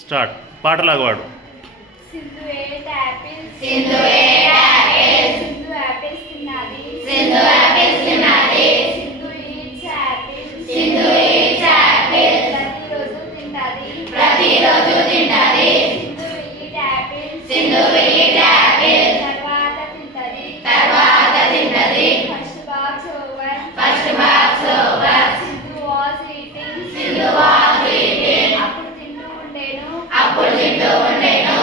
Start పాటలాగా వాడు. Sindhu ate apples Sindhu ate apples Sindhu apples తిన్నది సింధు యాపిల్స్ తిన్నది Sindhu eats apples Sindhu eats apples ప్రతిరోజు ప్రతిరోజు తింటది తింటది Sindhu eat apples Sindhu eat apples తర్వాత తింటది first box over Sindhu was eating Sindhu was eating అప్పుడు తింటూ ఉండేను అప్పుడు తింటూ ఉండేను